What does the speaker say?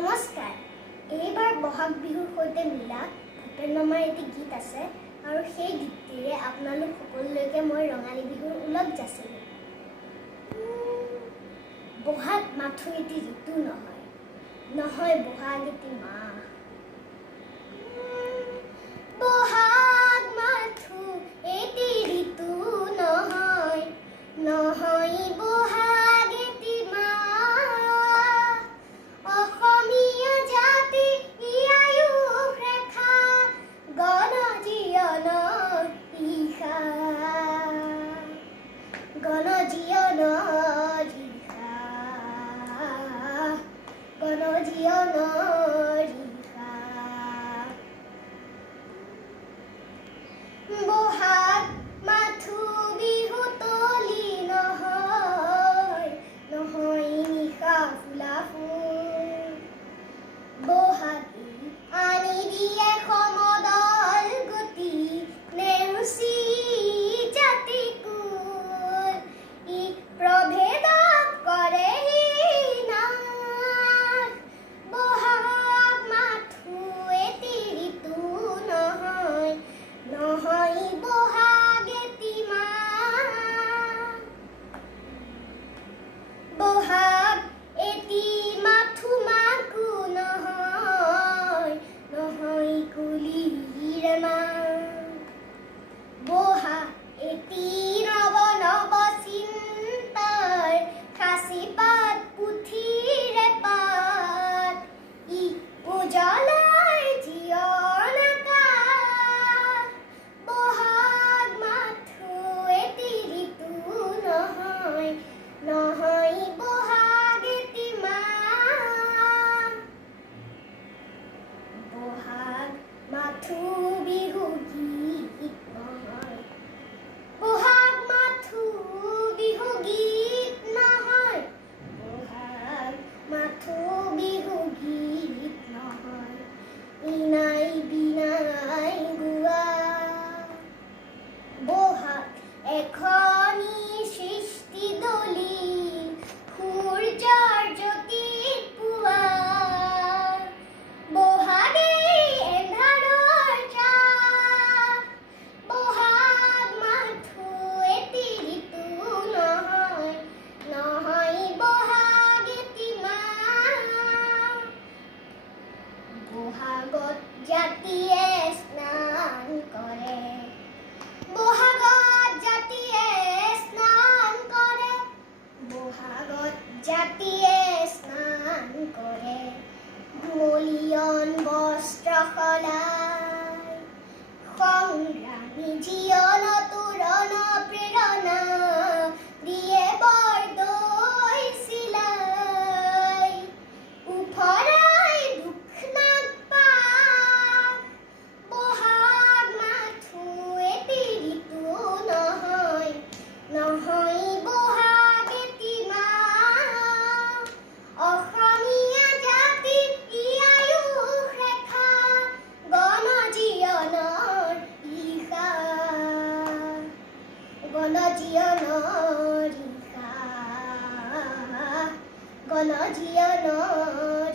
নমস্কাৰ। এইবাৰ বহাগ বিহুৰ সৈতে মিলা ভূপেন মামাৰ এটি গীত আছে আৰু সেই গীতটিৰে আপোনালোক সকলোলৈকে মই ৰঙালী বিহুৰ ওলগ যাচিলোঁ। বহাগ মাথো এটি ঋতু নহয়, নহয় বহাগ এটি মাহ। বহাগ মাথো এটি ঋতু নহয়, নহয় বহাগ এটি মাহ। অসমীয়া জাতি আয়ুস ৰেখা, গণজীৱনৰ ঈশা, গণজীৱনৰ ঈশা, গণজীৱনৰ ঈশা। বহাগ মাথো বিহু তলি নহয়, নহয় নিশা ফুলা ফুল। বহাগী আনি দিয়ে সমদল গতি, নেওচি জাতি কুল। ই প্ৰভেদ কৰে নাশ, বহাগ মাথো এটি ঋতু নহয়, নহয় বহাগ এটি মাহ। বহাগ এটি মাথো মাকো নহয়, নহয় কুলিৰ মাত। বহাগ এটি নৱ নৱ চিন্তাৰ সাঁচি পাত পুথিৰে পাত। ই উজলাই জীৱন আকাশ, বহাগ মাথো এটি ঋতু নহয়, নহয় বহাগ এটি মাহ। বহাগ মাথো বিহু গীত নহয়, বহাগ মাথো বিহু গীত নহয়, বহাগ মাথো বিহু গীত নহয়। ইনাই বিনাই গোৱা বহাগ এখনি সৃষ্টি দলিল, সূৰ্যৰ জ্যোতিত পোৱা। বহাগেই এন্ধাৰৰ চাহ, বহাগ মাথো এটি ঋতু নহয়, নহয় বহাগ এটি মাহ। বহাগত জাতিয়ে স্নান কৰে, বহাগত জাতিয়ে স্নান কৰে, বহাগত জাতিয়ে স্নান কৰে। মলিয়ন বস্ত্ৰ সলাই, সংগ্ৰামী জীৱন তোৰণ প্ৰেৰণা দিয়ে বৰদৈ চিলাই। উফৰাই দুখ নাগপাশ, বহাগ মাথো এটি ঋতু নহয়, নহয় বহাগ এটি মাহ। অসমীয়া জাতি আয়ুস ৰেখা, গণজীৱনৰ ঈশা, গণজীৱনৰ ঈশা, গণজীৱনৰ